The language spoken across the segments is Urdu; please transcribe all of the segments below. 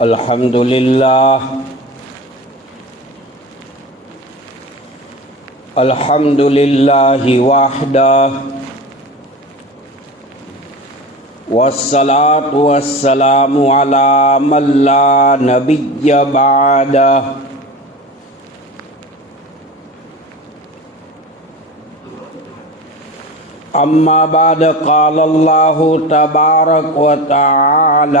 الحمد للہ الحمد للہ وحدہ والصلاة والسلام علی من لا نبی بعدہ اما بعد قال اللہ تبارک و تعالی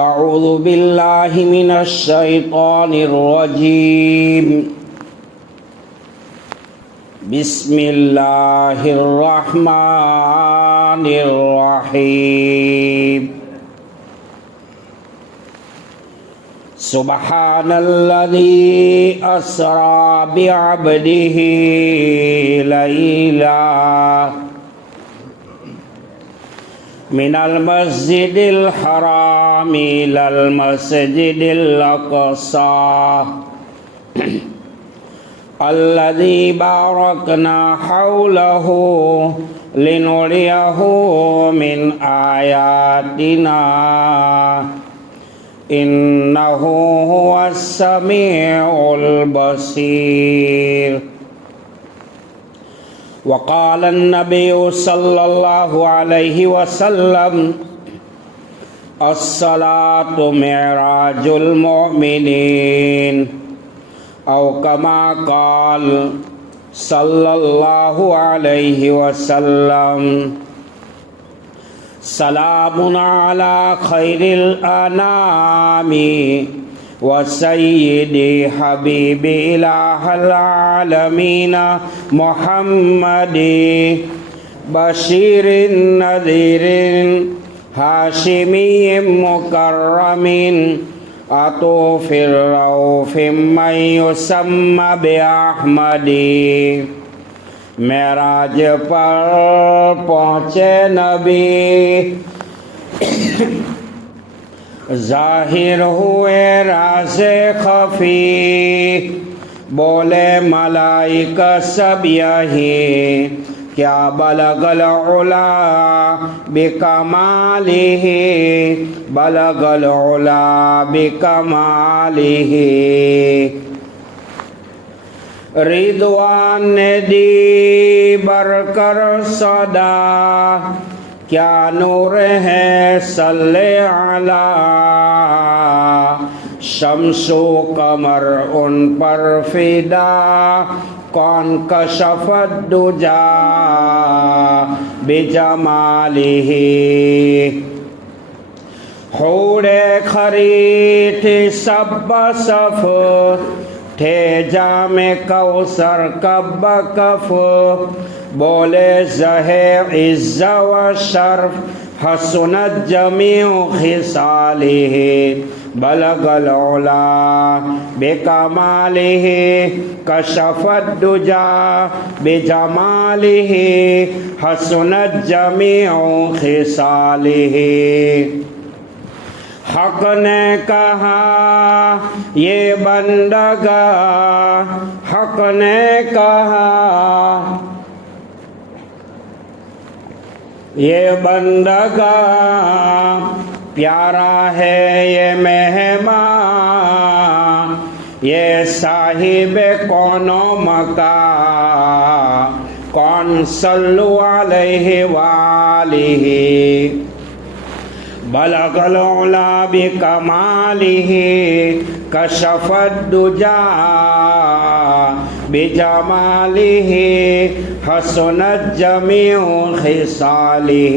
اعوذ باللہ من الشیطان الرجیم بسم اللہ الرحمن الرحیم سبحان الذی اسری بعبدہ لیلا من المسجد الحرام إلى المسجد الأقصى الذي باركنا حوله لنريه من آياتنا إنه هو السميع البصير. وقال النبي صلى الله عليه وسلم الصلاة معراج المؤمنين أو كما قال صلى الله عليه وسلم سلام على خير الأنام وسيدي حبيبي إله العالمين محمد بشير نذير هاشمي مكرم عطوف الرؤوف من يسمى بأحمد. معراج پر پہنچے نبی ظاہر ہوئے راز خفی بولے ملائکہ سب یہی کیا بلغ العلا بکمالہ بلغ العلا بکمالہ. رضوان نے دی برکر صدا کیا نور ہے صلی علی شمس و قمر ان پر فدا کون کشف الدجا بجمالہ. حور خری تھی سب بصف تھے جام کوثر کب بکف بولے زہے عز و شرف حسنت جمیع خصالہ بلغ العلا بکمالہ کشف الدجا بجمالہ حسنت جمیع خصالہ. حق نے کہا یہ بندگاہ حق نے کہا یہ بندگاہ پیارا ہے یہ مہمان یہ صاحب کون و مکان کون صلو علیہ وآلہ بلغ العلا بکمالہ کشف الدجا بجمالہ حسنت جمیع خصالہ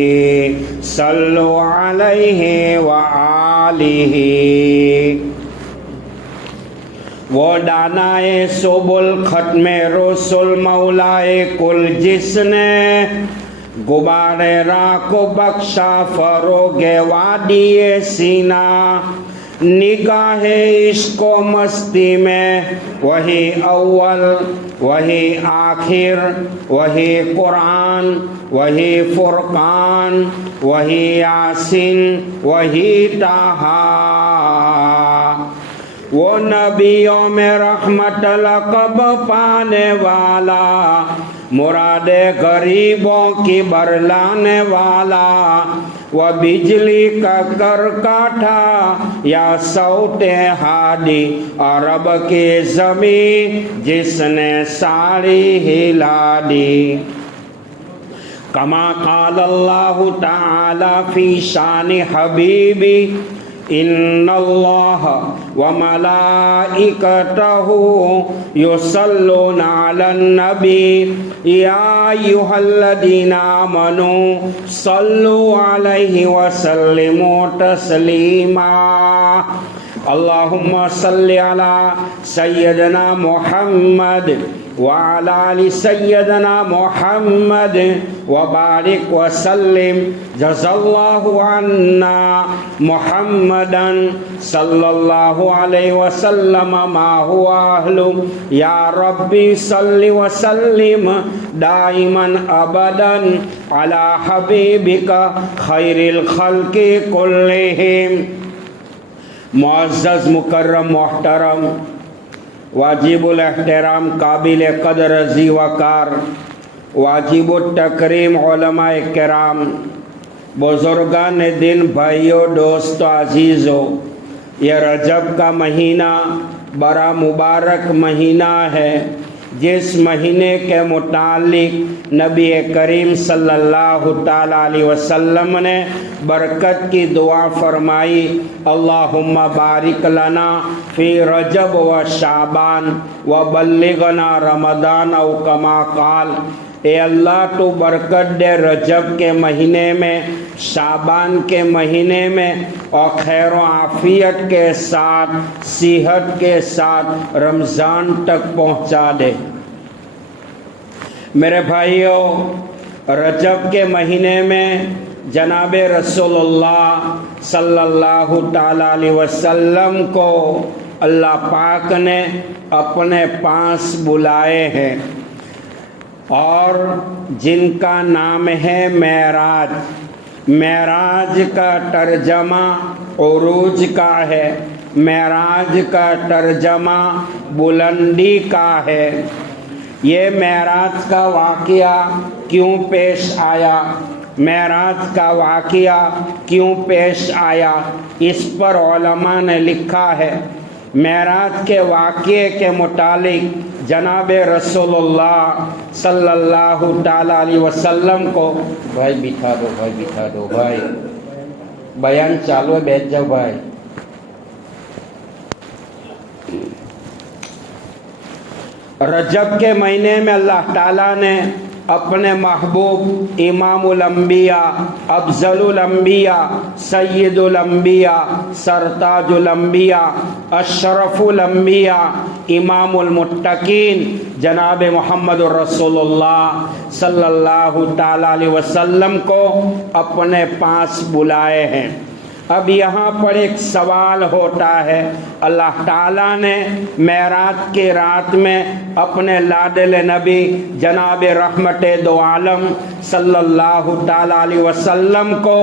صلو علیہ وآلہ. وہ دانائے سبل ختم رسول مولائے کل جس نے غبار راہ کو بخشا فروغ وادی سینہ نگاہ عشق و مستی میں وہی اول وہی آخر وہی قرآن وہی فرقان وہی یاسین وہی طٰہٰ وہ نبیوں میں رحمت لقب پانے والا، مراد غریبوں کی برلانے والا، وہ بجلی کا کرکٹھا یا صوت ہادی، عرب کی زمین جس نے ساری ہلا دی۔ کما قال اللہ تعالی فی شان حبیبی ان اللہ وملائکتہ یصلون علی النبی یا ایھا الذین آمنوا صلوا علیہ وسلموا تسلیما۔ اللہم صلی علی سیدنا محمد وعلی آل سیدنا محمد وبارک وسلم۔ جزا اللہ عنا محمدا صلی اللہ علیہ وسلم ما هو اہل۔ یا ربی صلی وسلم دائما ابدا علی حبیبک خیر الخلق کلہم۔ معزز مکرم محترم واجب الاحترام قابل قدر ذی وقار واجب التکریم علماء کرام، بزرگان دین، بھائیوں، دوستوں، عزیزوں، یہ رجب کا مہینہ بڑا مبارک مہینہ ہے، جس مہینے کے متعلق نبی کریم صلی اللہ تعالیٰ علیہ وسلم نے برکت کی دعا فرمائی، اللہم بارک لنا فی رجب و شعبان و بلغنا رمضان او کما قال۔ اے اللہ تو برکت دے رجب کے مہینے میں، شعبان کے مہینے میں، اور خیر و عافیت کے ساتھ، صحت کے ساتھ رمضان تک پہنچا دے۔ میرے بھائیوں، رجب کے مہینے میں جناب رسول اللہ صلی اللہ تعالیٰ علیہ وسلم کو اللہ پاک نے اپنے پاس بلائے ہیں، اور جن کا نام ہے معراج۔ معراج کا ترجمہ عروج کا ہے، معراج کا ترجمہ بلندی کا ہے۔ یہ معراج کا واقعہ کیوں پیش آیا، معراج کا واقعہ کیوں پیش آیا، اس پر علماء نے لکھا ہے۔ معراج کے واقعے کے متعلق جناب رسول اللہ صلی اللہ تعالیٰ علیہ وسلم کو، بھائی بٹھا دو، بھائی بٹھا دو، بھائی بیان چالو ہے، بیٹھ جاؤ بھائی۔ رجب کے مہینے میں اللہ تعالیٰ نے اپنے محبوب امام الانبیاء، افضل الانبیاء، سید الانبیاء، سرتاج الانبیاء، اشرف الانبیاء، امام المتقین جناب محمد رسول اللہ صلی اللہ تعالیٰ علیہ وسلم کو اپنے پاس بلائے ہیں۔ اب یہاں پر ایک سوال ہوتا ہے، اللہ تعالیٰ نے معراج کی رات میں اپنے لاڈل نبی جناب رحمت دو عالم صلی اللہ تعالیٰ علیہ وسلم کو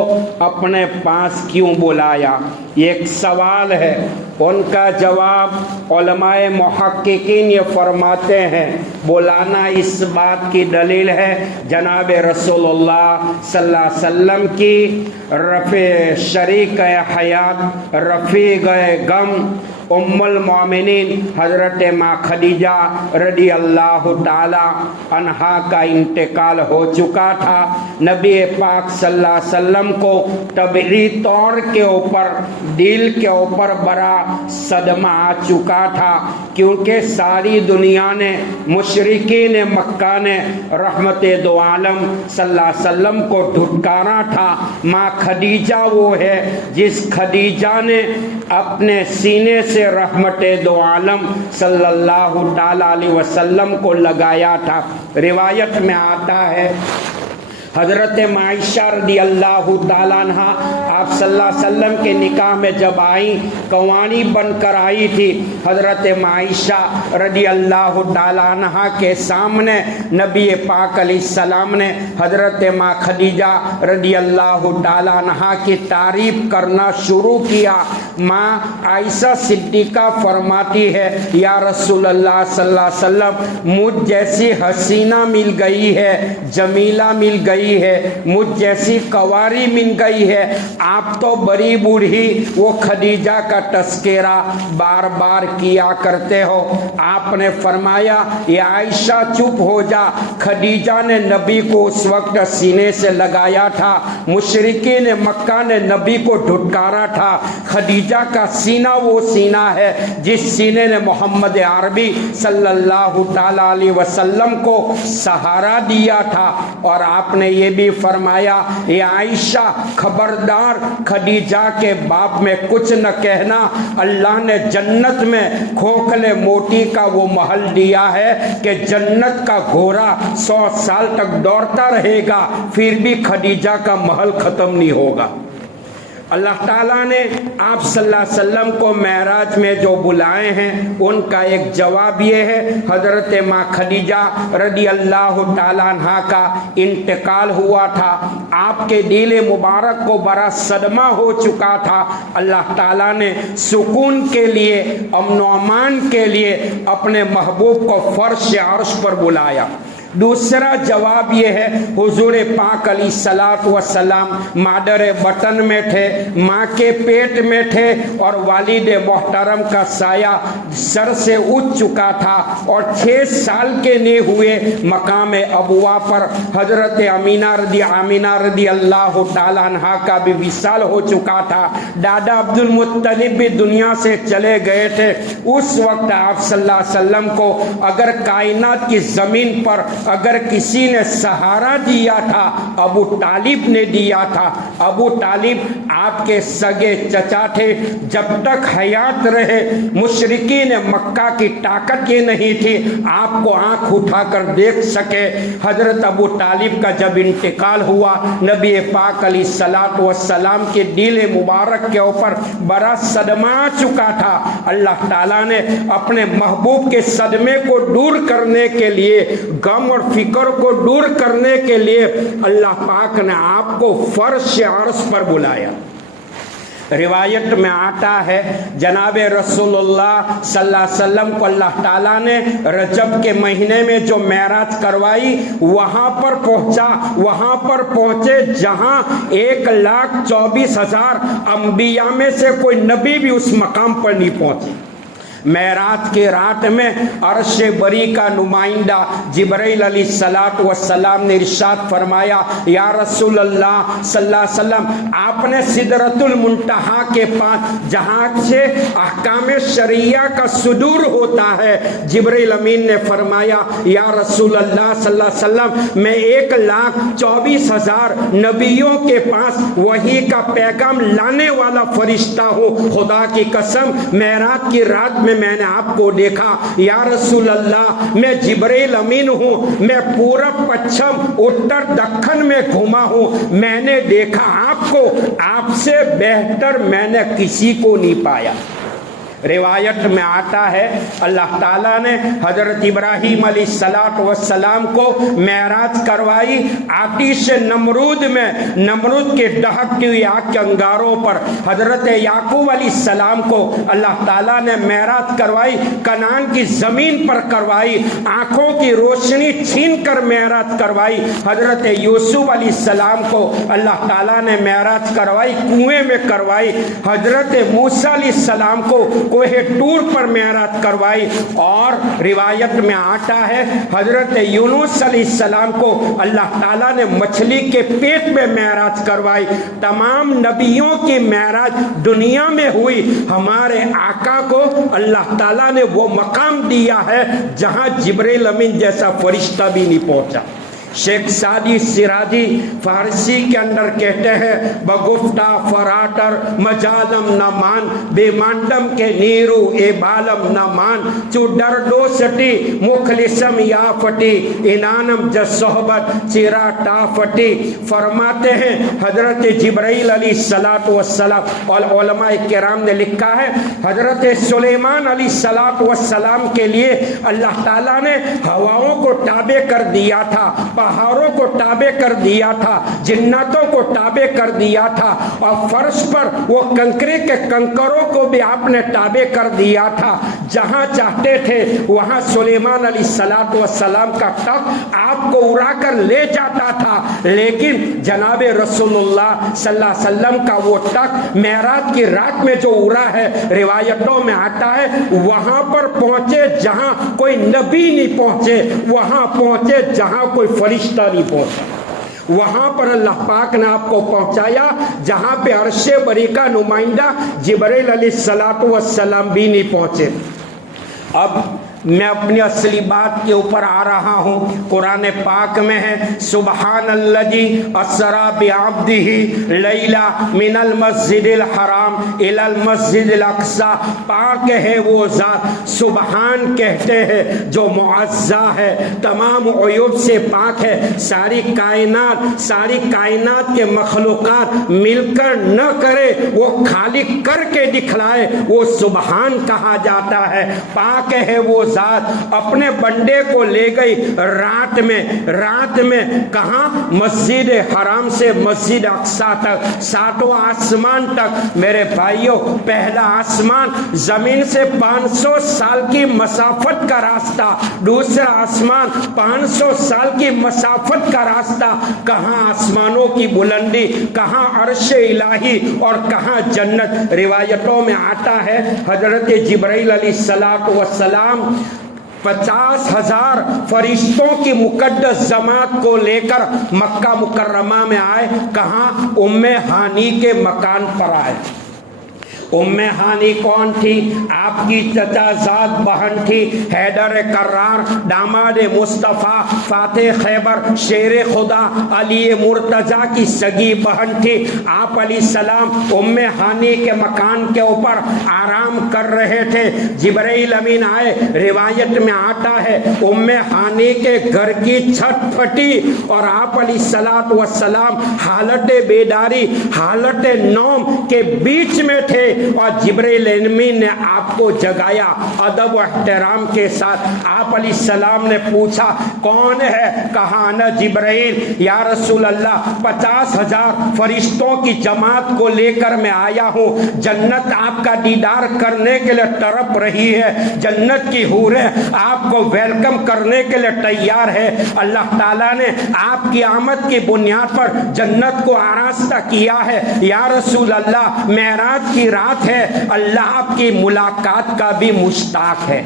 اپنے پاس کیوں بلایا؟ یہ ایک سوال ہے۔ ان کا جواب علماء محققین یہ فرماتے ہیں، بلانا اس بات کی دلیل ہے جناب رسول اللہ صلی اللہ علیہ وسلم کی رفیع شریک حیات، رفیق غم، ام المومنین حضرت ماں خدیجہ رضی اللہ تعالی عنہا کا انتقال ہو چکا تھا۔ نبی پاک صلی اللہ علیہ وسلم کو طبعی طور کے اوپر، دل کے اوپر بڑا صدمہ آ چکا تھا، کیونکہ ساری دنیا نے، مشرکین مکہ نے رحمت دو عالم صلی اللہ علیہ وسلم کو دھٹکارا تھا۔ ماں خدیجہ وہ ہے جس خدیجہ نے اپنے سینے سے رحمت دو عالم صلی اللہ تعالی علیہ وسلم کو لگایا تھا۔ روایت میں آتا ہے حضرت عائشہ رضی اللہ تعالیٰ عنہ آپ صلی اللہ علیہ وسلم کے نکاح میں جب آئیں، قوانی بن کر آئی تھی، حضرت عائشہ رضی اللہ تعالیٰ عنہ کے سامنے نبی پاک علیہ السلام نے حضرت ماں خدیجہ رضی اللہ تعالیٰ عنہ کی تعریف کرنا شروع کیا۔ ماں عائشہ صدیقہ فرماتی ہے، یا رسول اللہ صلی اللہ علیہ وسلم، مجھ جیسی حسینہ مل گئی ہے، جمیلہ مل گئی ہے، مجھ جیسی قواری مل گئی ہے۔ آپ تو بڑی بوڑھی وہ خدیجہ کا تذکرہ بار بار کیا کرتے ہو۔ آپ نے فرمایا، یا عائشہ چپ ہو جا، خدیجہ نے نبی کو اس وقت سینے سے لگایا تھا، مشرکین مکہ نے نبی کو دھٹکارا تھا۔ خدیجہ کا سینہ وہ سینہ ہے جس سینے نے محمد عربی صلی اللہ تعالی علیہ وسلم کو سہارا دیا تھا۔ اور آپ نے یہ بھی فرمایا، یا عائشہ خبردار خدیجہ کے باپ میں کچھ نہ کہنا، اللہ نے جنت میں کھوکھلے موتی کا وہ محل دیا ہے کہ جنت کا گھوڑا 100 سال تک دوڑتا رہے گا، پھر بھی خدیجہ کا محل ختم نہیں ہوگا۔ اللہ تعالیٰ نے آپ صلی اللہ علیہ وسلم کو معراج میں جو بلائے ہیں، ان کا ایک جواب یہ ہے، حضرت ماں خدیجہ رضی اللہ تعالیٰ عنہ کا انتقال ہوا تھا، آپ کے دل مبارک کو بڑا صدمہ ہو چکا تھا۔ اللہ تعالیٰ نے سکون کے لیے، امن و امان کے لیے اپنے محبوب کو فرش عرش پر بلایا۔ دوسرا جواب یہ ہے، حضور پاک علیہ الصلوۃ والسلام مادر بطن میں تھے، ماں کے پیٹ میں تھے، اور والد محترم کا سایہ سر سے اٹھ چکا تھا، اور 6 سال کے نہیں ہوئے مقام ابوا پر حضرت آمینہ رضی اللہ تعالیٰ عنہ کا بھی وصال ہو چکا تھا۔ دادا عبد المطلب بھی دنیا سے چلے گئے تھے۔ اس وقت آپ صلی اللہ علیہ وسلم کو اگر کائنات کی زمین پر اگر کسی نے سہارا دیا تھا، ابو طالب نے دیا تھا۔ ابو طالب آپ کے سگے چچا تھے، جب تک حیات رہے مشرکین مکہ کی طاقت یہ نہیں تھی آپ کو آنکھ اٹھا کر دیکھ سکے۔ حضرت ابو طالب کا جب انتقال ہوا، نبی پاک علیہ الصلوۃ والسلام کے دل مبارک کے اوپر بڑا صدمہ آ چکا تھا۔ اللہ تعالیٰ نے اپنے محبوب کے صدمے کو دور کرنے کے لیے، غم اور فکر کو دور کرنے کے لیے اللہ پاک نے آپ کو فرش عرش پر بلایا۔ روایت میں آتا ہے جناب رسول اللہ صلی اللہ علیہ وسلم کو اللہ تعالیٰ نے رجب کے مہینے میں جو معراج کروائی، وہاں پر پہنچے جہاں 1,24,000 انبیاء میں سے کوئی نبی بھی اس مقام پر نہیں پہنچے۔ معراج کی رات میں عرش بری کا نمائندہ جبرائیل علیہ السلام نے ارشاد فرمایا، یا رسول اللہ صلی اللہ علیہ وسلم، آپ نے سدرۃ المنتہا کے پاس جہاں سے احکام شرعیہ کا صدور ہوتا ہے، جبرائیل امین نے فرمایا، یا رسول اللہ صلی اللہ علیہ وسلم، میں 1,24,000 نبیوں کے پاس وحی کا پیغام لانے والا فرشتہ ہوں۔ خدا کی قسم، معراج کی رات میں میں نے آپ کو دیکھا، یا رسول اللہ، میں جبرائیل امین ہوں، میں پورب پچھم اتر دکن میں گھوما ہوں، میں نے دیکھا آپ کو، آپ سے بہتر میں نے کسی کو نہیں پایا۔ روایت میں آتا ہے اللہ تعالیٰ نے حضرت ابراہیم علیہ السلام کو معراج کروائی آتش نمرود میں، نمرود کے دہکتی ہوئی آگ کے انگاروں پر۔ حضرت یعقوب علیہ السلام کو اللہ تعالیٰ نے معراج کروائی کنعان کی زمین پر کروائی، آنکھوں کی روشنی چھین کر معراج کروائی۔ حضرت یوسف علیہ السلام کو اللہ تعالیٰ نے معراج کروائی، کنویں میں کروائی۔ حضرت موسیٰ علیہ السلام کو کوہ طور پر معراج کروائی۔ اور روایت میں آتا ہے حضرت یونس علیہ السلام کو اللہ تعالیٰ نے مچھلی کے پیٹ میں معراج کروائی۔ تمام نبیوں کی معراج دنیا میں ہوئی، ہمارے آقا کو اللہ تعالیٰ نے وہ مقام دیا ہے جہاں جبرائیل امین جیسا فرشتہ بھی نہیں پہنچا۔ شیخ سعدی سراجی فارسی کے اندر کہتے ہیں بگفتا فراتر مجالم نہ مان بے مانڈم کے نیرو اے بالم نہ مان چو ڈردو سٹی مخلصم یا فٹی انانم جس صحبت چیرا ٹا فٹی. فرماتے ہیں حضرت جبرائیل علیہ السلام اور علماء کرام نے لکھا ہے حضرت سلیمان علیہ السلام کے لیے اللہ تعالیٰ نے ہواؤں کو تابع کر دیا تھا، پہاڑوں کو تابع کر دیا تھا، جناتوں کو تابع کر دیا تھا، اور فرش پر وہ کنکری کے کنکروں کو بھی آپ نے تابع کر دیا تھا. جہاں چاہتے تھے وہاں سلیمان علیہ السلام کا تخت آپ کو اڑا کر لے جاتا تھا، لیکن جناب رسول اللہ صلی اللہ علیہ وسلم کا وہ تخت معراج کی رات میں جو اڑا ہے، روایتوں میں آتا ہے وہاں پر پہنچے جہاں کوئی نبی نہیں پہنچے، وہاں پہنچے جہاں کوئی فرشتہ نہیں پہنچا. وہاں پر اللہ پاک نے آپ کو پہنچایا جہاں پہ عرش بری کا نمائندہ جبرائیل علیہ السلام بھی نہیں پہنچے. اب میں اپنی اصلی بات کے اوپر آ رہا ہوں. قرآن پاک میں ہے سبحان الذی اسری بعبدہ لیلا من المسجد الحرام الی المسجد الاقصی. پاک ہے وہ ذات، سبحان کہتے ہیں جو معزہ ہے، تمام عیوب سے پاک ہے. ساری کائنات کے مخلوقات مل کر نہ کرے، وہ خالق کر کے دکھلائے، وہ سبحان کہا جاتا ہے. پاک ہے وہ ذات اپنے بندے کو لے گئی رات میں کہاں؟ مسجد حرام سے مسجد اقصی تک، 7واں آسمان تک. میرے بھائیوں، پہلا آسمان زمین سے 500 سال کی مسافت کا راستہ، دوسرا آسمان 500 سال کی مسافت کا راستہ. کہاں آسمانوں کی بلندی، کہاں عرش الہی اور کہاں جنت. روایتوں میں آتا ہے حضرت جبرائیل علیہ السلام 50,000 فرشتوں کی مقدس جماعت کو لے کر مکہ مکرمہ میں آئے. کہاں؟ ام ہانی کے مکان پر آئے. ام ہانی کون تھی؟ آپ کی چچا زاد بہن تھی. حیدر کرار داماد مصطفیٰ فاتح خیبر شیر خدا علی مرتضیٰ کی سگی بہن تھی. آپ علیہ السلام ام ہانی کے مکان کے اوپر آرام کر رہے تھے. جبرائیل امین آئے. روایت میں آتا ہے ام ہانی کے گھر کی چھت پھٹی اور آپ علیہ السلام حالت بیداری حالت نوم کے بیچ میں تھے اور جبرائیل امین نے آپ کو جگایا ادب و احترام کے ساتھ. آپ علیہ السلام نے پوچھا کون ہے؟ کہا انا جبرائیل. یا رسول اللہ 50,000 فرشتوں کی جماعت کو لے کر میں آیا ہوں. جنت آپ کا دیدار کرنے کے لیے تڑپ رہی ہے. جنت کی حوریں آپ کو ویلکم کرنے کے لیے تیار ہے. اللہ تعالیٰ نے آپ کی آمد کی بنیاد پر جنت کو آراستہ کیا ہے. یا رسول اللہ معراج کی رات ہے، اللہ آپ کی ملاقات کا بھی مشتاق ہے.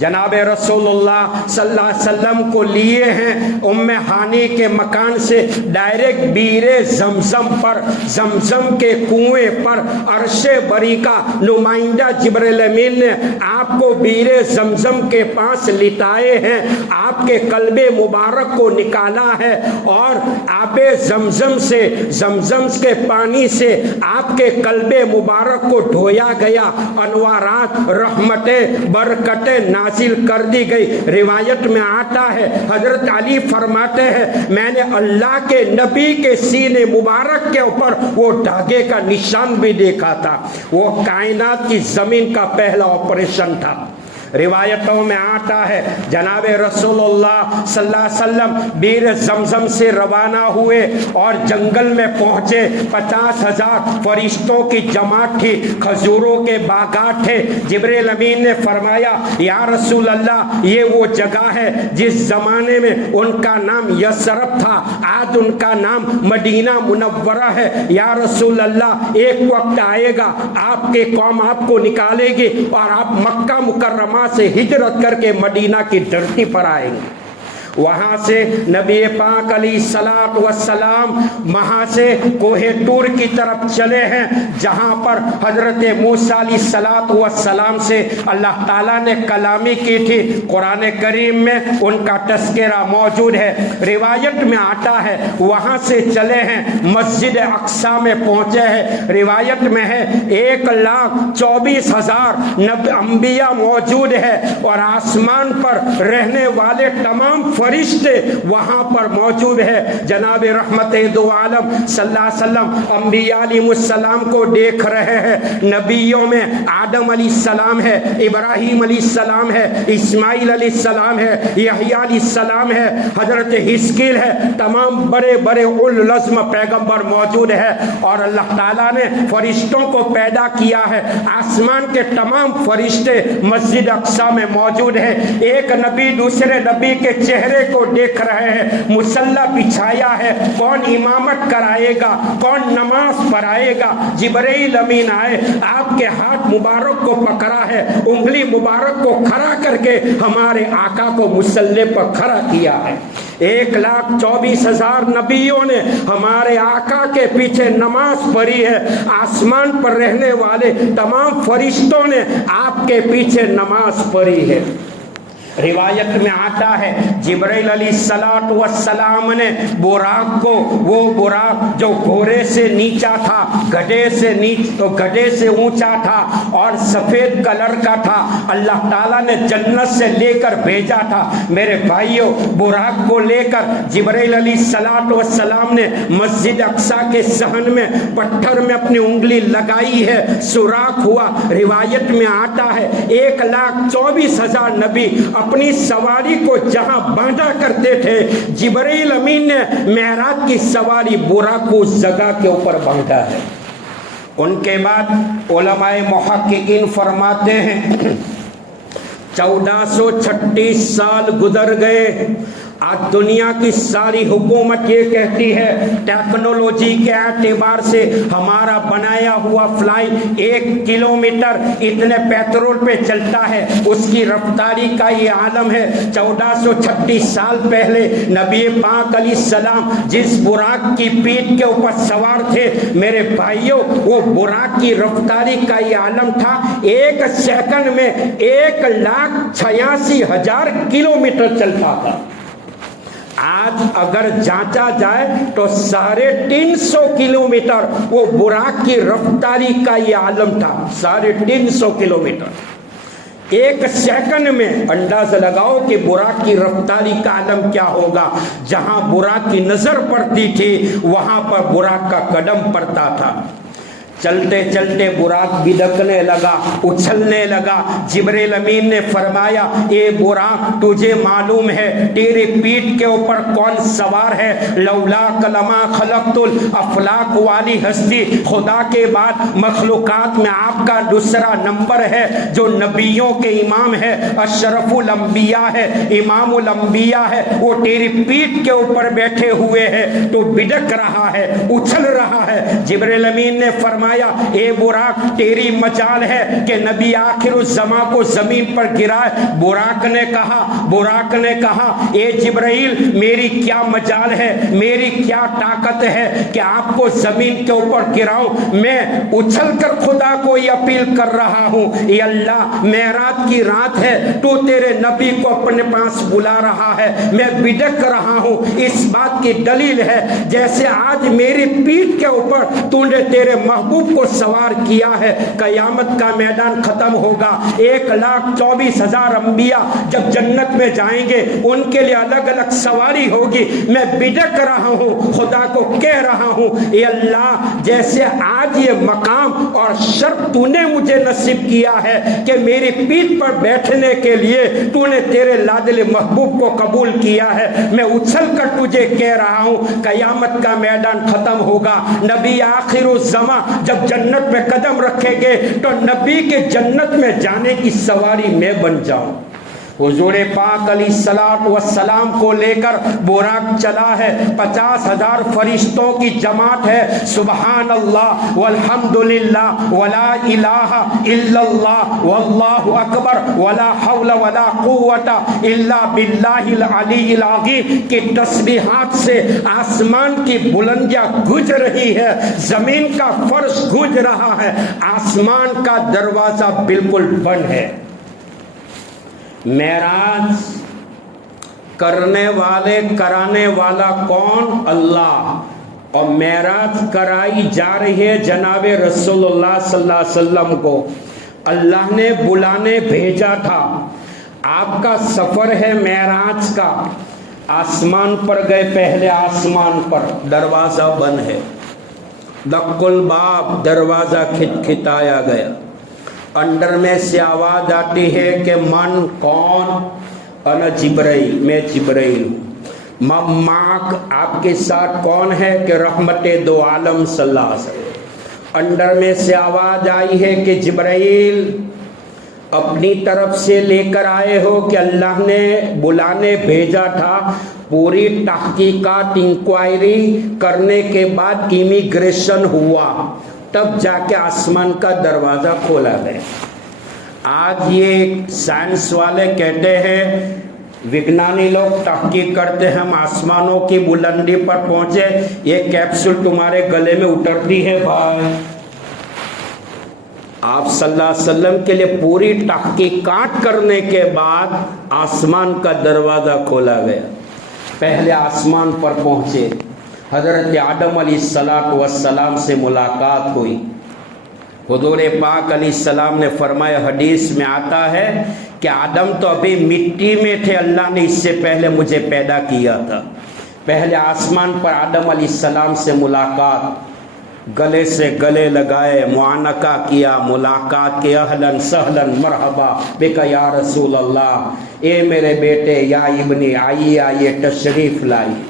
جناب رسول اللہ صلی اللہ علیہ وسلم کو لیے ہیں ام ہانی کے مکان سے ڈائریکٹ بیر زمزم پر، زمزم کے کنویں پر. عرش بری کا نمائندہ جبرائیل امین نے آپ کو بیر زمزم کے پاس لٹائے ہیں. آپ کے قلب مبارک کو نکالا ہے اور آب زمزم سے، زمزم کے پانی سے آپ کے قلب مبارک کو دھویا گیا. انوارات، رحمتیں، برکتیں نازل کر دی گئی. روایت میں آتا ہے حضرت علی فرماتے ہیں میں نے اللہ کے نبی کے سینے مبارک کے اوپر وہ دھاگے کا نشان بھی دیکھا تھا. وہ کائنات کی زمین کا پہلا آپریشن تھا. روایتوں میں آتا ہے جناب رسول اللہ صلی اللہ علیہ وسلم بیر زمزم سے روانہ ہوئے اور جنگل میں پہنچے. 50,000 فرشتوں کی جماعت تھی، کھجوروں کے باغات تھے. جبرائیل امین نے فرمایا یا رسول اللہ یہ وہ جگہ ہے جس زمانے میں ان کا نام یثرب تھا، آج ان کا نام مدینہ منورہ ہے. یا رسول اللہ ایک وقت آئے گا آپ کے قوم آپ کو نکالے گی اور آپ مکہ مکرمہ سے ہجرت کر کے مدینہ کی دھرتی پر آئیں گے. وہاں سے نبی پاک علیہ الصلوۃ والسلام وہاں سے کوہ طور کی طرف چلے ہیں، جہاں پر حضرت موسیٰ علیہ الصلوۃ والسلام سے اللہ تعالیٰ نے کلامی کی تھی۔ قرآن کریم میں ان کا تذکرہ موجود ہے۔ روایت میں آتا ہے وہاں سے چلے ہیں، مسجد اقصیٰ میں پہنچے ہیں۔ روایت میں ہے 1,24,000 انبیاء موجود ہے، اور آسمان پر رہنے والے تمام فرشتے وہاں پر موجود ہے۔ جناب رحمت دو عالم صلی اللہ علیہ وسلم انبیاء علیہ السلام کو دیکھ رہے ہیں۔ نبیوں میں آدم علیہ السلام ہے، ابراہیم علیہ السلام ہے، اسماعیل علیہ السلام ہے، یحییٰ علیہ السلام ہے، حضرت حزقیل ہے، تمام بڑے بڑے اولو العزم پیغمبر موجود ہے۔ اور اللہ تعالیٰ نے فرشتوں کو پیدا کیا ہے، آسمان کے تمام فرشتے مسجد اقصیٰ میں موجود ہیں۔ ایک نبی دوسرے نبی کے چہرے کو دیکھ رہے ہیں، مصلی بچھایا ہے، کون امامت کرائے گا، کون نماز پڑھائے گا۔ جبرائیل امین آئے، آپ کے ہاتھ مبارک کو پکڑا ہے، انگلی مبارک کو کھڑا کر کے ہمارے آقا کو مصلی پر کھڑا کیا ہے۔ 1,24,000 نبیوں نے ہمارے آقا کے پیچھے نماز پڑھی ہے۔ آسمان پر رہنے والے تمام فرشتوں نے آپ کے پیچھے نماز پڑھی ہے۔ روایت میں آتا ہے جبرائیل علیہ الصلوۃ والسلام نے براق کو، وہ براق جو گھوڑے سے نیچا تھا، گدھے سے اونچا تھا اور سفید کلر کا تھا، اللہ تعالیٰ نے جنت سے لے کر بھیجا تھا۔ میرے بھائیوں، براق کو لے کر جبرائیل علیہ الصلوۃ والسلام نے مسجد اقصیٰ کے صحن میں پتھر میں اپنی انگلی لگائی ہے، سوراخ ہوا۔ روایت میں آتا ہے 1,24,000 نبی اپنی سواری کو جہاں باندھا کرتے تھے، جبرائیل امین نے معراج کی سواری براق کو اس جگہ کے اوپر باندھا ہے۔ ان کے بعد علماء محققین فرماتے ہیں 1436 سال گزر گئے۔ آج دنیا کی ساری حکومت یہ کہتی ہے ٹیکنالوجی کے اعتبار سے ہمارا بنایا ہوا فلائی 1 کلومیٹر اتنے پیٹرول پہ چلتا ہے، اس کی رفتاری کا یہ عالم ہے۔ 1436 سال پہلے نبی پاک علیہ السلام جس براق کی پیٹھ کے اوپر سوار تھے، میرے بھائیوں، وہ براق کی رفتاری کا یہ عالم تھا، 1 سیکنڈ میں 1,86,000 کلومیٹر چلتا تھا۔ آج اگر جانچا جائے تو 350 کلومیٹر وہ براق کی رفتاری کا یہ عالم تھا، 350 کلومیٹر 1 سیکنڈ میں۔ اندازہ لگاؤ کہ براق کی رفتاری کا عالم کیا ہوگا۔ جہاں براق کی نظر پڑتی تھی وہاں پر براق کا قدم پڑتا تھا۔ چلتے چلتے براق بدکنے لگا، اچھلنے لگا۔ جبرائیل امین نے فرمایا اے براق، تجھے معلوم ہے تیری پیٹھ کے اوپر کون سوار ہے؟ لولا کلمہ خلقت الافلاق والی ہستی، خدا کے بعد مخلوقات میں آپ کا دوسرا نمبر ہے، جو نبیوں کے امام ہے، اشرف الانبیاء ہے، امام الانبیاء ہے، وہ تیری پیٹھ کے اوپر بیٹھے ہوئے ہے، تو بدک رہا ہے، اچھل رہا ہے۔ جبرائیل امین نے فرمایا اے براق، تیری مجال ہے کہ نبی آخر الزمان کو زمین پر گرائے۔ براق نے کہا اے جبرائیل، میری کیا مجال ہے، میری کیا طاقت ہے کہ آپ کو زمین کے اوپر گراؤں؟ میں اچھل کر خدا کو یہ اپیل کر رہا ہوں، اے اللہ، معراج کی رات ہے، تو تیرے نبی کو اپنے پاس بلا رہا ہے، میں بدک رہا ہوں۔ اس بات کی دلیل ہے جیسے آج میری پیٹھ کے اوپر تو نے تیرے محبوب کو سوار کیا ہے، قیامت کا میدان ختم ہوگا۔ 1,24,000 انبیاء جب جنت میں جائیں گے ان کے لیے الگ الگ سواری ہوگی۔ میں بدک رہا ہوں، خدا کو کہہ رہا ہوں اے اللہ، جیسے آج یہ مقام اور شرف تو نے مجھے نصیب کیا ہے کہ میری پیٹھ پر بیٹھنے کے لیے تو نے تیرے لادل محبوب کو قبول کیا ہے، میں اچھل کر تجھے کہہ رہا ہوں قیامت کا میدان ختم ہوگا۔ نبی آخر الزمان جب جنت میں قدم رکھیں گے تو نبی کے جنت میں جانے کی سواری میں بن جاؤں۔ حضور پاک علیہ الصلوۃ والسلام کو لے کر براق چلا ہے، 50,000 فرشتوں کی جماعت ہے، سبحان اللہ والحمد للہ ولا الہ الا اللہ واللہ اکبر ولا حول ولا قوت الا باللہ العلی العظیم کی تسبیحات سے آسمان کی بلندیاں گونج رہی ہے، زمین کا فرش گونج رہا ہے، آسمان کا دروازہ بالکل بند ہے۔ معراج کرنے والے، کرانے والا کون؟ اللہ۔ اور معراج کرائی جا رہی ہے جناب رسول اللہ صلی اللہ علیہ وسلم کو، اللہ نے بلانے بھیجا تھا، آپ کا سفر ہے معراج کا۔ آسمان پر گئے، پہلے آسمان پر دروازہ بند ہے، دق الباب، دروازہ کھٹکھٹایا گیا، اندر میں سے آواز آتی ہے کہ من کون؟ انا جبرائیل، میں جبرائیل ہوں۔ معاک، آپ کے ساتھ کون ہے؟ کہ رحمت دو عالم صلی اللہ علیہ وسلم۔ اندر میں سے آواز آئی ہے کہ جبرائیل اپنی طرف سے لے کر آئے ہو کہ اللہ نے بلانے بھیجا تھا، پوری تحقیقات انکوائری کرنے کے بعد امیگریشن ہوا، تب جا کے آسمان کا دروازہ کھولا گیا۔ آج یہ سائنس والے کہتے ہیں، وگنانی لوگ تحقیق کرتے ہیں، ہم آسمانوں کی بلندی پر پہنچے، یہ کیپسول تمہارے گلے میں اترتی ہے بھائی۔ آپ صلی اللہ علیہ وسلم کے لیے پوری تحقیقات کرنے کے بعد آسمان کا دروازہ کھولا گیا، پہلے آسمان پر پہنچے، حضرت آدم علیہ السلام سے ملاقات ہوئی۔ حضور پاک علیہ السلام نے فرمایا، حدیث میں آتا ہے کہ آدم تو ابھی مٹی میں تھے، اللہ نے اس سے پہلے مجھے پیدا کیا تھا۔ پہلے آسمان پر آدم علیہ السلام سے ملاقات، گلے سے گلے لگائے، معانقہ کیا، ملاقات کی، اہلاً سہلاً مرحبا بک یا رسول اللہ، اے میرے بیٹے یا ابنی، آئیے آئیے تشریف لائی۔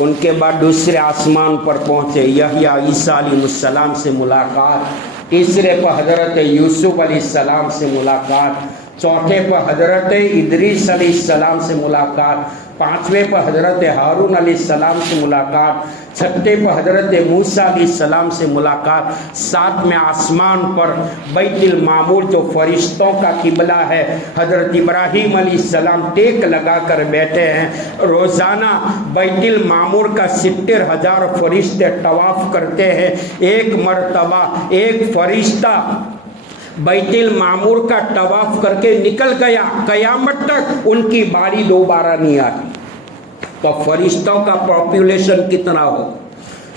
ان کے بعد دوسرے آسمان پر پہنچے، یحییٰ عیسیٰ علیہ السلام سے ملاقات، تیسرے پر حضرت یوسف علیہ السلام سے ملاقات، چوتھے پر حضرت ادریس علیہ السلام سے ملاقات، پانچویں پر حضرت ہارون علیہ السلام سے ملاقات، چھٹے پر حضرت موسیٰ علیہ السلام سے ملاقات، ساتویں آسمان پر بیت المعمور جو فرشتوں کا قبلہ ہے، حضرت ابراہیم علیہ السلام ٹیک لگا کر بیٹھے ہیں۔ روزانہ بیت المعمور کا 70,000 فرشتے طواف کرتے ہیں، ایک مرتبہ ایک فرشتہ بیت المعمور کا طواف کر کے نکل گیا، قیامت تک ان کی باری دوبارہ نہیں آتی۔ تو فرشتوں کا پاپولیشن کتنا ہو؟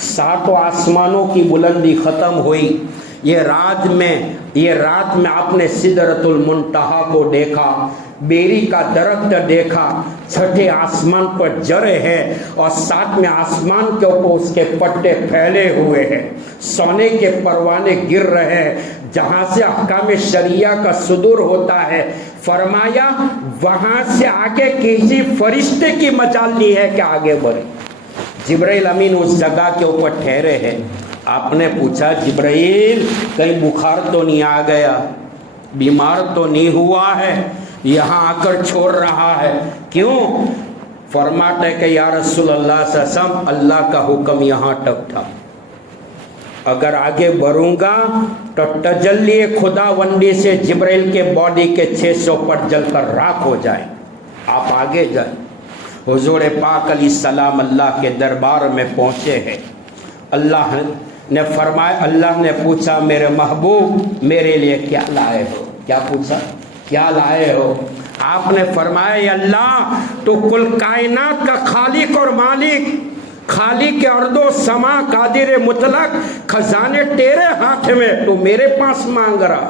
7 آسمانوں کی بلندی ختم ہوئی۔ یہ رات میں آپ نے سدرۃ المنتہا کو دیکھا، بیری کا درخت دیکھا، 6 آسمان پر جڑے ہیں اور 7ویں آسمان کے اوپر اس کے پٹے پھیلے ہوئے ہیں، سونے کے پروانے گر رہے ہیں، جہاں سے احکام شریعہ کا صدور ہوتا ہے۔ فرمایا وہاں سے آگے کسی فرشتے کی مجال نہیں ہے کہ آگے بڑھے۔ جبرائیل امین اس جگہ کے اوپر ٹھہرے ہیں۔ آپ نے پوچھا، جبرائیل کہیں بخار تو نہیں آ گیا، بیمار تو نہیں ہوا ہے، یہاں آ کر چھوڑ رہا ہے؟ کیوں؟ فرماتا ہے کہ یا رسول اللہ صلی اللہ علیہ وسلم، اللہ کا حکم یہاں تک تھا، اگر آگے بڑھوں گا تو تجلی خدا وندی سے جبرائیل کے باڈی کے 600 پر جل کر راکھ ہو جائیں، آپ آگے جائیں۔ حضور پاک علیہ السلام اللہ کے دربار میں پہنچے ہیں۔ اللہ نے فرمایا، اللہ نے پوچھا، میرے محبوب میرے لیے کیا لائے ہو؟ کیا پوچھا؟ کیا لائے ہو؟ آپ نے فرمایا، یا اللہ تو کل کائنات کا خالق اور مالک، خالق ارض و سما، قادر مطلق، خزانے تیرے ہاتھ میں، تو میرے پاس مانگ رہا۔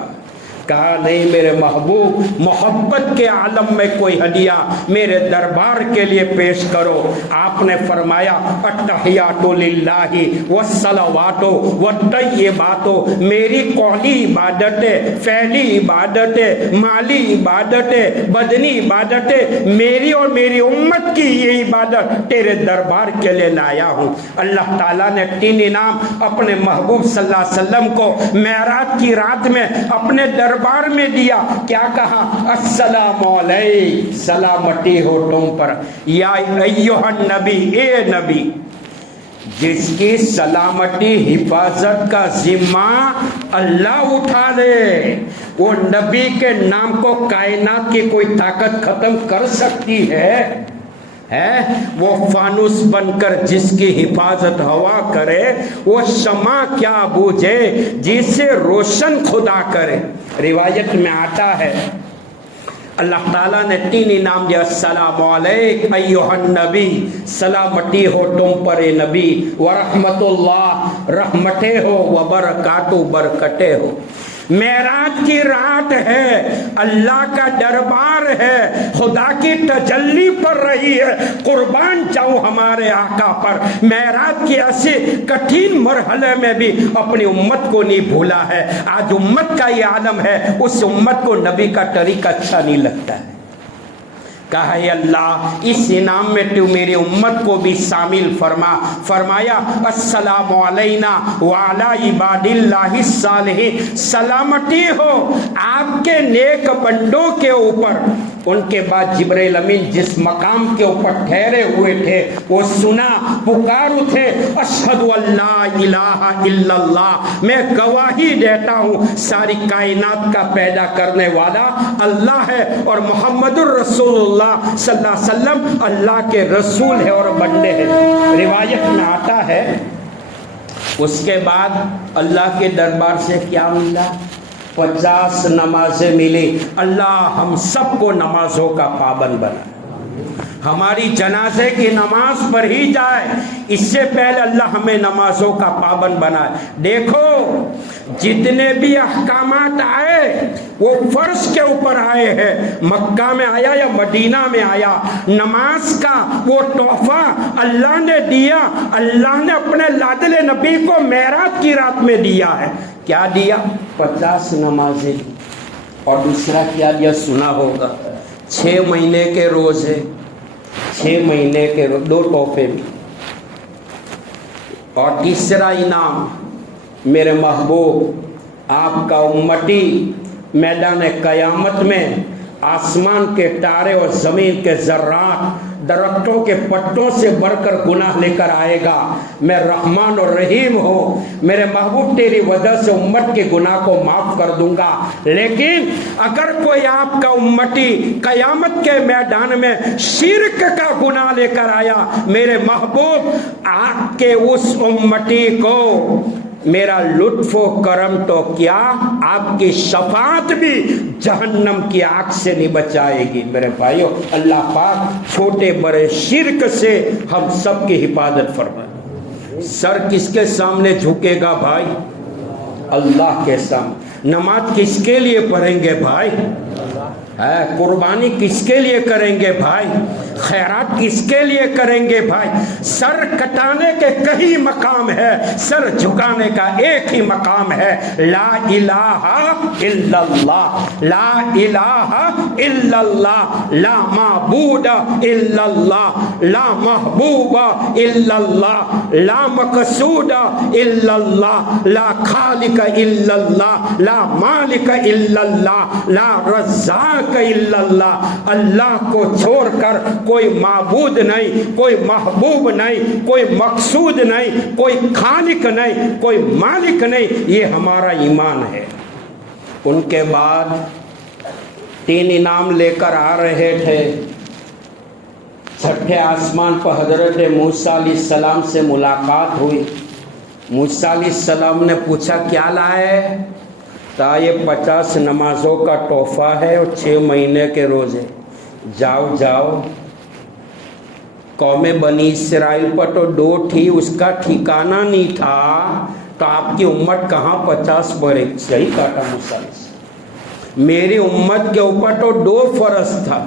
کہا نہیں میرے محبوب، محبت کے عالم میں کوئی ہدیہ میرے دربار کے لیے پیش کرو۔ آپ نے فرمایا، التحیات للہ والصلوات والطیبات، میری قولی عبادتیں، فعلی عبادتیں، مالی عبادتیں، بدنی عبادتیں، میری اور میری امت کی کی یہ عبادت تیرے دربار کے لیے لایا ہوں۔ اللہ تعالیٰ نے 3 انعام اپنے محبوب صلی اللہ علیہ وسلم کو معراج کی رات میں اپنے دربار میں دیا۔ کیا کہا؟ السلام علیک، سلامتی ہو تم پر، یا ایھا النبی، اے نبی۔ جس کی سلامتی حفاظت کا ذمہ اللہ اٹھا لے، وہ نبی کے نام کو کائنات کی کوئی طاقت ختم کر سکتی ہے؟ وہ فانوس بن کر جس کی حفاظت ہوا کرے، وہ شمع کیا بوجھے جسے روشن خدا کرے۔ روایت میں آتا ہے اللہ تعالیٰ نے 3 انعام دیا۔ السلام علیک ایھا النبی، سلامتی ہو تم پر اے نبی، ورحمت اللہ، رحمتیں ہو، وبرکاتہ، برکتیں ہو۔ معراج کی رات ہے، اللہ کا دربار ہے، خدا کی تجلی پر رہی ہے۔ قربان جاؤں ہمارے آقا پر، معراج کی ایسے کٹھن مرحلے میں بھی اپنی امت کو نہیں بھولا ہے۔ آج امت کا یہ عالم ہے، اس امت کو نبی کا طریقہ اچھا نہیں لگتا ہے۔ کہا ہے اللہ اس انعام میں تو میری امت کو بھی شامل فرما۔ فرمایا السلام علینا وعلی عباد اللہ الصالحین، سلامتی ہو آپ کے نیک بندوں کے اوپر۔ ان کے بعد جبرائیل امین جس مقام کے اوپر ٹھہرے ہوئے تھے وہ سنا، پکار اٹھے، اشہد ان لا الہ الا اللہ، میں گواہی دیتا ہوں ساری کائنات کا پیدا کرنے والا اللہ ہے اور محمد الرسول اللہ صلی اللہ علیہ وسلم اللہ کے رسول ہے اور بندے ہیں۔ روایت میں آتا ہے اس کے بعد اللہ کے دربار سے کیا ملا؟ 50 نمازیں ملی۔ اللہ ہم سب کو نمازوں کا پابند بنا، ہماری جنازے کی نماز پڑھی جائے اس سے پہلے اللہ ہمیں نمازوں کا پابند بنائے۔ دیکھو جتنے بھی احکامات آئے وہ فرض کے اوپر آئے ہیں، مکہ میں آیا یا مدینہ میں آیا۔ نماز کا وہ تحفہ اللہ نے دیا، اللہ نے اپنے لاڈلے نبی کو معراج کی رات میں دیا ہے۔ کیا دیا؟ 50 نمازیں دی، اور دوسرا کیا دیا سنا ہوگا، 6 مہینے کے روزے، 6 مہینے کے 2 تحفے بھی، اور تیسرا انعام میرے محبوب آپ کا امتی میدان قیامت میں آسمان کے تارے اور زمین کے ذرات درختوں کے پتوں سے بڑھ کر گناہ لے کر آئے گا۔ میں رحمان اور رحیم ہوں، میرے محبوب تیری وجہ سے امت کے گناہ کو معاف کر دوں گا۔ لیکن اگر کوئی آپ کا امتی قیامت کے میدان میں شرک کا گناہ لے کر آیا، میرے محبوب آپ کے اس امتی کو میرا لطف و کرم تو کیا آپ کی شفاعت بھی جہنم کی آگ سے نہیں بچائے گی۔ میرے بھائیو اللہ پاک چھوٹے بڑے شرک سے ہم سب کی حفاظت فرمائے۔ سر کس کے سامنے جھکے گا بھائی؟ اللہ کے سامنے۔ نماز کس کے لیے پڑھیں گے بھائی؟ قربانی کس کے لیے کریں گے بھائی؟ خیرات کس کے لیے کریں گے بھائی؟ سر کٹانے کے کئی مقام ہے، سر جھکانے کا ایک ہی مقام ہے، لا الہ الا اللہ، لا الہ الا اللہ، لا معبود الا اللہ، لا محبوب الا اللہ، لا مقصود الا اللہ، لا خالق الا اللہ، لا مالک الا اللہ، لا رزاق الا اللہ۔ اللہ کو چھوڑ کر کوئی معبود نہیں، کوئی محبوب نہیں، کوئی مقصود نہیں، کوئی خالق نہیں، کوئی مالک نہیں، یہ ہمارا ایمان ہے۔ ان کے بعد 3 انعام لے کر آ رہے تھے، چھٹے آسمان پر حضرت موسیٰ علیہ السلام سے ملاقات ہوئی۔ موسیٰ علیہ السلام نے پوچھا کیا لائے؟ تا یہ 50 نمازوں کا تحفہ ہے اور 6 مہینے کے روزے، جاؤ جاؤ۔ قوم بنی اسرائیل پر تو 2 تھی، اس کا ٹھکانہ نہیں تھا، تو آپ کی امت کہاں 50 بڑھے؟ صحیح کہا موسیٰ علیہ السلام، میری امت کے اوپر تو 2 فرض تھا،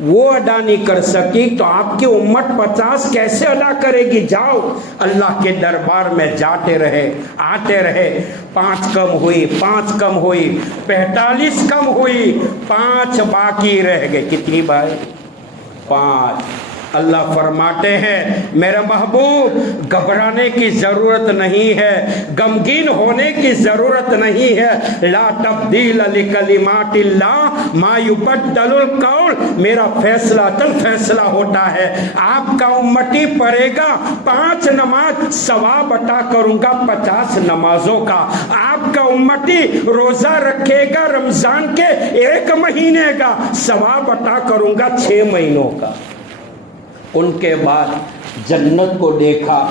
وہ ادا نہیں کر سکی، تو آپ کی امت 50 کیسے ادا کرے گی؟ جاؤ۔ اللہ کے دربار میں جاتے رہے، آتے رہے، 5 کم ہوئی، 5 کم ہوئی، 45 کم ہوئی، 5 باقی رہ گئے۔ کتنی بھائی؟ 5۔ اللہ فرماتے ہیں میرے محبوب گھبرانے کی ضرورت نہیں ہے، غمگین ہونے کی ضرورت نہیں ہے، لا تبدیل لکلمات اللہ ما یبدل القول، میرا فیصلہ کل فیصلہ ہوتا ہے، آپ کا امتی پڑھے گا 5 نماز ثواب عطا کروں گا 50 نمازوں کا، آپ کا امتی روزہ رکھے گا رمضان کے 1 مہینے کا ثواب عطا کروں گا 6 مہینوں کا۔ ان کے بعد جنت کو دیکھا،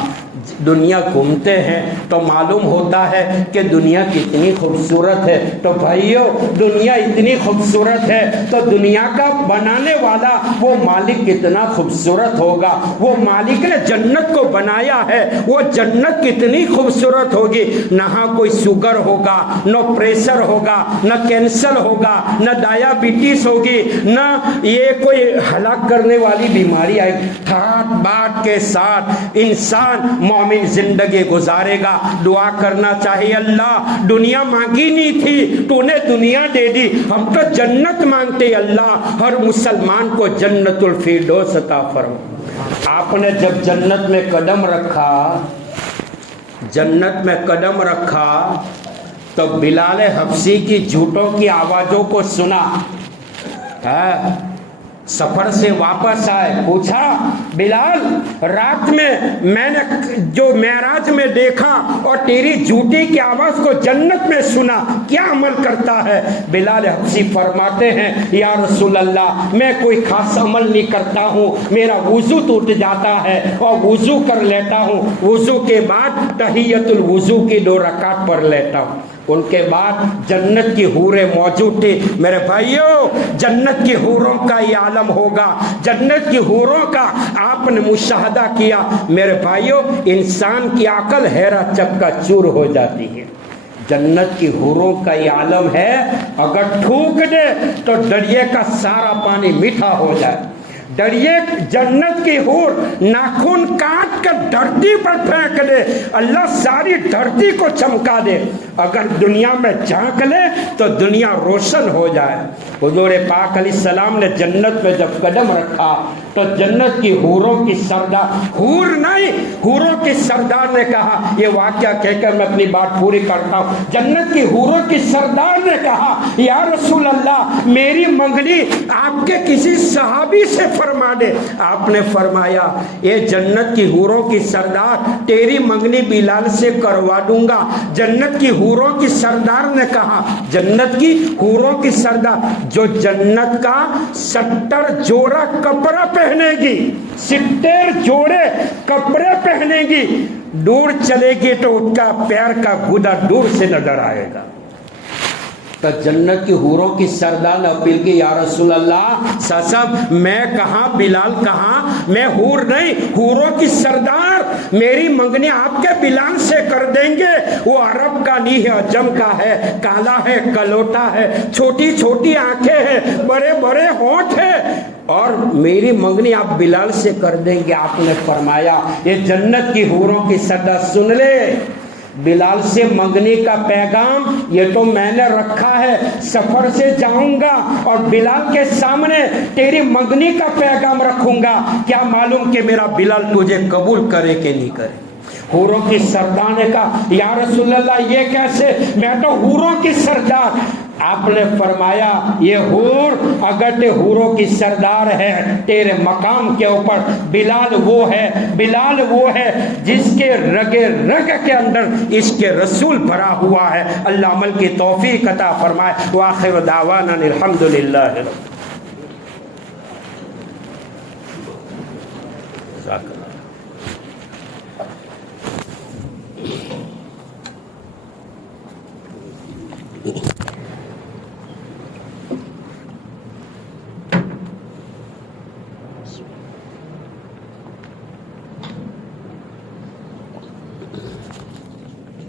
دنیا گھومتے ہیں تو معلوم ہوتا ہے کہ دنیا کتنی خوبصورت ہے، تو بھائیو دنیا اتنی خوبصورت ہے تو دنیا کا بنانے والا وہ مالک کتنا خوبصورت ہوگا، وہ مالک نے جنت کو بنایا ہے، وہ جنت کتنی خوبصورت ہوگی، نہ کوئی شوگر ہوگا، نہ پریشر ہوگا، نہ کینسر ہوگا، نہ ڈائبٹیز ہوگی، نہ یہ کوئی ہلاک کرنے والی بیماری آئے گی، ٹھاٹ بات کے ساتھ انسان مومن زندگی گزارے گا۔ دعا کرنا چاہیے اللہ دنیا مانگی نہیں تھی تو نے دنیا دے دی، ہم تو جنت مانگتے، اللہ ہر مسلمان کو جنت الفردوس عطا فرما۔ آپ نے جب جنت میں قدم رکھا، جنت میں قدم رکھا تو بلال حبشی کی جھوٹوں کی آوازوں کو سنا، سفر سے واپس آئے، پوچھا بلال رات میں نے جو معراج میں دیکھا اور تیری جھوٹی کی آواز کو جنت میں سنا، کیا عمل کرتا ہے؟ بلال حبشی فرماتے ہیں یا رسول اللہ میں کوئی خاص عمل نہیں کرتا ہوں، میرا وضو ٹوٹ جاتا ہے اور وضو کر لیتا ہوں، وضو کے بعد تحیت الوضو کی 2 رکعت پڑھ لیتا ہوں۔ ان کے بعد جنت کی حوریں موجود تھی۔ میرے بھائیوں جنت کی حوروں کا یہ عالم ہوگا، جنت کی حوروں کا آپ نے مشاہدہ کیا۔ میرے بھائیوں انسان کی عقل حیرہ چکا چور ہو جاتی ہے۔ جنت کی حوروں کا یہ عالم ہے، اگر تھوک دے تو دریا کا سارا پانی میٹھا ہو جائے۔ دریا جنت کی حور ناخن کاٹ کر دھرتی پر پھینک دے، اللہ ساری دھرتی کو چمکا دے، اگر دنیا میں جھانک لے تو دنیا روشن ہو جائے۔ حضور پاک علیہ السلام نے جنت میں جب قدم رکھا تو جنت کی حوروں کی سردار، حور نہیں حوروں کی سردار نے کہا، یہ واقعہ کہہ کر میں اپنی بات پوری کرتا ہوں، جنت کی حوروں کی سردار نے کہا یا رسول اللہ میری منگنی آپ کے کسی صحابی سے فرما دے۔ آپ نے فرمایا یہ جنت کی حوروں کی سردار تیری منگنی بلال سے کروا دوں گا۔ جنت کی حوروں کی سردار نے کہا، جنت کی حوروں کی سردار جو جنت کا 70 جوڑا کپڑا پہنے گی، 70 جوڑے کپڑے پہنے گی، دور چلے گی تو اس کا پیر کا گودا دور سے نظر آئے گا۔ تو جنت کی حوروں کی سردار نے اپیل کی یا رسول اللہ صاحب میں کہاں بلال کہاں، میں حور نہیں حوروں کی سردار، میری منگنی آپ کے بلال سے کر دیں گے۔ وہ عرب کا نہیں ہے، عجم کا ہے، کالا ہے، کلوٹا ہے، چھوٹی چھوٹی آنکھیں ہیں، بڑے بڑے ہونٹ ہیں، اور میری منگنی آپ بلال سے کر دیں گے۔ آپ نے فرمایا یہ جنت کی حوروں کی سردار سن لے، بلال سے منگنی کا پیغام یہ تو میں نے رکھا ہے، سفر سے جاؤں گا اور بلال کے سامنے تیری منگنی کا پیغام رکھوں گا، کیا معلوم کہ میرا بلال تجھے قبول کرے کہ نہیں کرے۔ حوروں کی سردار نے کہا یا رسول اللہ یہ کیسے، میں تو حوروں کی سردار۔ آپ نے فرمایا یہ حور اگر تے حوروں کی سردار ہے تیرے مقام کے اوپر بلال وہ ہے، بلال وہ ہے جس کے رگ رگ کے اندر عشق رسول بھرا ہوا ہے۔ اللہ عمل کی توفیق عطا فرمائے۔ وآخر دعوانا الحمدللہ۔ جزاک اللہ۔